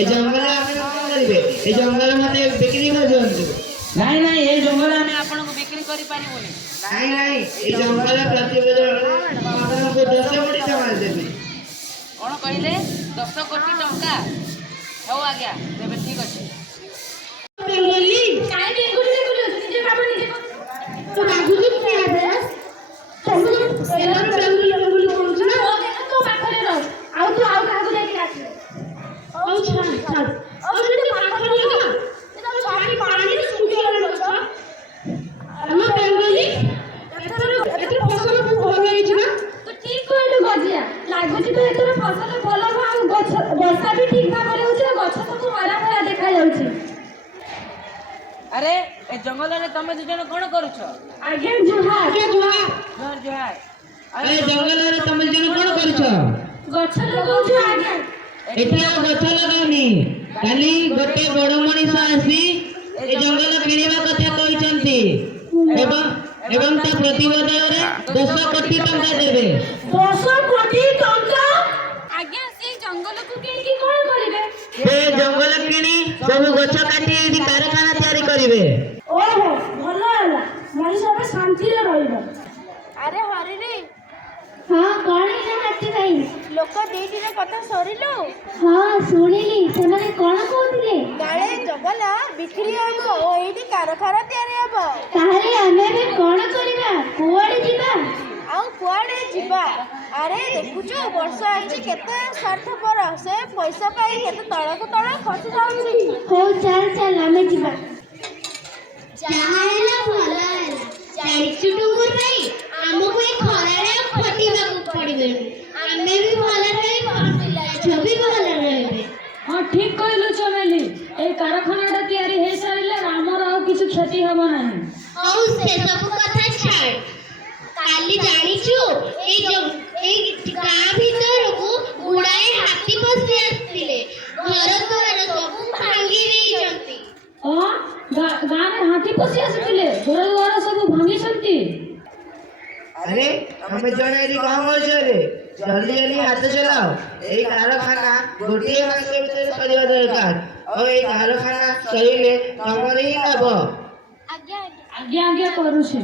এই জঙ্গলে আপনি কଣ କରିବେ এই জঙ্গলে মতে বিক্রি କରିଦିଅନ୍ତୁ। ନାଇଁ ନାଇଁ ଏ ଜଙ୍ଗଲ ଆମେ ଆପଣଙ୍କୁ ବିକ୍ରି କରିପାରିବୁନି। ନାଇଁ ନାଇଁ এই ଜଙ୍ଗଲେ ପ୍ରତିବର୍ଷ ଆପଣଙ୍କୁ 10 କୋଟି ଟଙ୍କା ଦେବି। କଣ କହିଲେ 10 କୋଟି ଟଙ୍କା? ହଉ ଆଜ୍ଞା ତେବେ ଠିକ ଅଛି। ବେଙ୍ଗଲି କାଇଁ ବେଙ୍ଗଲି ବେଙ୍ଗଲି ନିଜେ ବାବା ନିଜେ ତ ବାଗୁଲି କିଏ ଆବେ ତମେ ଏଲାର ବେଙ୍ଗଲି ବେଙ୍ଗଲି କହୁଛ ନା ଓ ଦେଖ ତୋ ପାଖରେ ରହ ଆଉ ତୁ ଆଉ କାହାକୁ ଯାଇକି ଡାକିବ ହଉ ଛାଡ ଛାଡ ଆଉ ସେଠି ପାଖରେ ନା ସେଟା ଛାଡି ପାଣିରେ ଶୁଖିଗଲାଣି ଗଛ ଆମ ବେଙ୍ଗଲି ଏଥର ଫସଲ ବହୁତ ଭଲ ହେଇଛି ନା ତୁ ଠିକ କହିଲୁ ଗଜିଆ ଲାଗୁଛି ତ ଏଥର ଫସଲ ଭଲ ହବ ଆଉ ଗଛ ବର୍ଷା ବି ଠିକ ଭାବରେ ହଉଛି ଆଉ ଗଛ ସବୁ ହରା ଭରା ଦେଖାଯାଉଛି। ଆରେ ଏ ଜଙ୍ଗଲରେ ତମେ ଦି ଜଣ କଣ କରୁଛ? ଆଜ୍ଞା ଜୁହାର ଜୁହାର ଜୁହାର। ଏ ଜଙ୍ଗଲରେ ତମେ ଜଣ କଣ କରୁଛ? ଗଛ ଲଗାଉଛୁ ଆଜ୍ଞା। ଏଠି ଆଉ ଗଛ ଲଗାଉନି କାଲି ଗୋଟେ ବଡ଼ ମଣିଷ ଆସି ଏ ଜଙ୍ଗଲ କିଣିବା କଥା କହିଛନ୍ତି ଏବଂ ତା ପ୍ରତିବଦଳରେ 10 କୋଟି ଟଙ୍କା ଦେବେ। 10 କୋଟି ଟଙ୍କା ଆଜ୍ଞା ସେଇ ଜଙ୍ଗଲକୁ କିଣିକି କଣ କରିବେ? ସେ ଜଙ୍ଗଲ କିଣି ସବୁ ଗଛ କାଟି ଏଠି କାରଖାନା ତିଆରି କରିବେ। ଓହୋ ଭଲ ହେଲା ମଣିଷ ଏବେ ଶାନ୍ତିରେ ରହିବ। ଆରେ ହରିରେ ହଁ କଣ ହେଲା ହାତୀ ଭାଇ? ଲୋକ ଦିଟିର କଥା ସରିଲୁ? ହଁ ଶୁଣିଲି ସେମାନେ କଣ କହୁଥିଲେ? କାଳେ ଜଙ୍ଗଲ ବିକ୍ରି ହବ ଓ ଏଇଠି କାରଖାନା ତିଆରି ହବ। ତାହେଲେ ଆମେ ଏବେ କଣ କରିବା କୁଆଡେ ଯିବା? ଆଉ କୁଆଡେ ଯିବା? ଆରେ ଦେଖୁଛୁ ବର୍ଷା ଅଛି କେତେ ସ୍ୱାର୍ଥପର ସେ ପଇସା ପାଇଁ କେତେ ତଳକୁ ତଳ ଖସି ଯାଉଛି। ହଉ ଚାଲ ଚାଲ ଆମେ ଯିବା। ଯାହା ହେଲା ଭଲ ହେଲା ଯାଇଛୁ ଟୁଙ୍ଗୁର ଭାଇ ଆମକୁ ଏ ଖରାରେ ଖଟିବାକୁ ପଡ଼ିବନି ଆମେ ବି ଭଲରେ ରହିବୁ ପିଲାଛୁଆ ବି ଭଲରେ ରହିବେ। ହଁ ଠିକ କହିଲୁ ଚମେଲି এই କାରଖାନାଟା ତିଆରି ହେଇସାରିଲେ ଆମର ଆଉ କିଛି କ୍ଷତି ହେବ ନାହିଁ। ହଉ ସେ ସବୁ କଥା ଛାଡ଼ କାଲି ଜାଣିଛୁ ଏଇ ଗାଁ ଭିତରକୁ ଗୁଡ଼ାଏ ହାତୀ ପଶି ଆସିଥିଲେ ଘର ଦ୍ୱାର ସବୁ ଭାଙ୍ଗି ଦେଇଛନ୍ତି। ଗାଁରେ ହାତୀ ପଶି ଆସିଥିଲେ ଘର ଦ୍ୱାର ସବୁ ଭାଙ୍ଗିଛନ୍ତି। अरे हमें जन एरी कहाँ कर रे जल्दी जल्दी हाथ चलाओ एई कारखाना गोटे मास भीतर करिया दरकार और एई कारखाना सहीले हमर ही लाभ। ଆଜ୍ଞା ଆଜ୍ଞା ଆଜ୍ଞା କରୁଛି।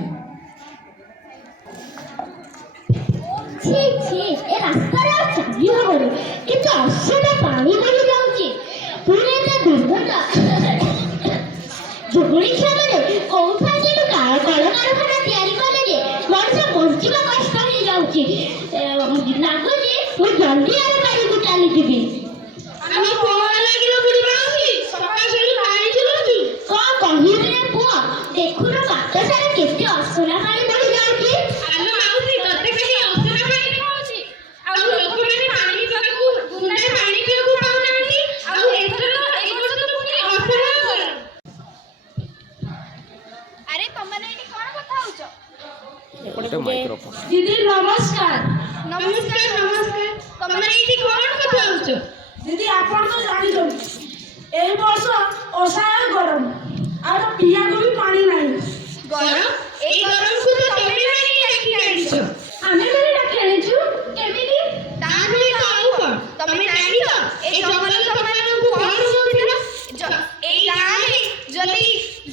छी छी ଏ ରାସ୍ତାରେ ଆଉ ଚାଲି ହବନି କିନ୍ତୁ ଅସନା ପାଣି ବହି ଯାଉଛି ପୁଣି ଏତେ ଦୁର୍ଗନ୍ଧ ଯୋଗୁଳି କ୍ଷମରେ କୋଉଠୁ ଆସିଲୁ କଳକାରଖାନା ତିଆରି କଲେ ଯେ ମଣିଷ ବଞ୍ଚିବା କଷ୍ଟ ହେଇଯାଉଛି ଲାଗୁଛି ମୁଁ ଜଲ୍ଦି ଆଉ ବାଡ଼ିକୁ ଚାଲିଯିବି। ଆମେ କଣ ଲାଗିଲ ବୁଢ଼ୀ ମାଉସୀ ସକାଳ ସେଠି ପାଣି ଚଲାଉଛି କଣ କହିବି ରେ ପୁଅ ଦେଖୁନ ବାଟ ସାରା କେତେ ଅସନା ପାଣି ବହି ଯାଉଛି। ଆଲୋ ମାଉସୀ ତତେ ଖାଲି ଅସନା ପାଣି ଖାଉଛି ଆଉ ଲୋକମାନେ ପାଣି ପିଇବାକୁ ଗୁଣ୍ଡାଏ ପାଣି ପିଇବାକୁ ପାଉନାହାନ୍ତି ଆଉ ଏଥର ଏଇ ବର୍ଷ ତ ପୁଣି ଅସନା କର। ଆରେ ତମମାନେ ଏଠି କଣ କଥା ହଉଛ? ଦିଦି ନମସ୍କାର। ନମସ୍କାର ନମସ୍କାର ତମେ ଏଇଠି କଣ କଥା ହଉଛ? ଦିଦି ଆପଣ ତ ଜାଣିଛନ୍ତି এই ବର୍ଷ ଅସହାୟ ଗରମ ଆଉ ପିଇବାକୁ ବି ପାଣି ନାହିଁ। ଗରମ ଏଇ ଗରମକୁ ତ ତମେ ମାନେ ଡାକି ଆଣିଛ। ଆମେ ମାନେ ଡାକି ଆଣିଛୁ କେମିତି? ତା ନୁହେଁ ତ ଆଉ କଣ ତମେ ଜାଣିଛ ଏଇ ଜଙ୍ଗଲ ତମମାନଙ୍କୁ କଣ ଦଉଥିଲା? ଏଇ ଗାଁରେ ଯଦି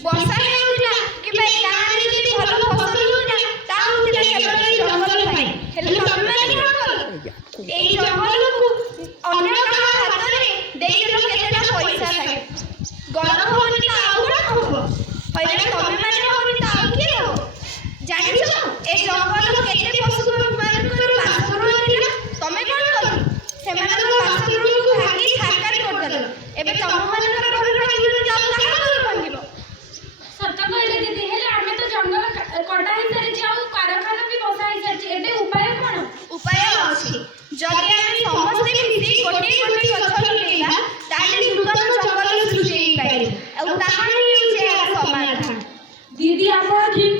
ବର୍ଷା ହେଉଥିଲା କିମ୍ବା ଏଇ ଗାଁରେ ଯଦି ଭଲ ଫସଲ ହେଉଥିଲା ତା ହଉଥିଲା କେବଳ ଏଇ ଜଙ୍ଗଲ ପାଇଁ। ହେଲେ ତମେ ମାନେ କଣ କଲ? ଏଇ ଜଙ୍ଗଲକୁ ଅନ୍ୟ କାହା ହାତରେ ଦେଇଦେଲ କେତେଟା ପଇସା ପାଇଁ। ଗରମ ହଉନି ତ ଆଉ କଣ ହବ? ହଇରାଣ ତମେ ମାନେ ହଉନି ତ ଆଉ କିଏ ହବ? ଜାଣିଛ ଏ ଜଙ୍ଗଲ କେତେ ପଶୁମାନଙ୍କର ବାସଗୃହ ଥିଲା ତମେ କଣ କଲ? ସେମାନଙ୍କ ବାସଗୃହକୁ ଭାଙ୍ଗି ଛାରଖାର କରିଦେଲ। ଏବେ ତମମାନଙ୍କର ଘର ଭାଙ୍ଗିବ ଯାଉ କାହା ଘର ଭାଙ୍ଗିବ? ସତ କହିଲେ ଦିଦି ହେଲେ ଆମେ ତ ଜଙ୍ଗଲ କଟା ହେଇସାରିଛି ଆଉ କାରଖାନା ବି ବସା ହେଇସାରିଛି ଏବେ ଉପାୟ କଣ? ଉପାୟ ଅଛି ଯଦି ଆମେ ସମସ୍ତେ ମିଶି ଗୋଟିଏ ଗୋଟିଏ ଗଛ ଲଗେଇବା ତାହେଲେ ନୂତନ ଜଙ୍ଗଲ ସୃଷ୍ଟି ହେଇପାରିବ ଆଉ ତାହା ହିଁ ହେଉଛି ଏହାର ସମାଧାନ। ଦିଦି ଆପଣ ଠିକ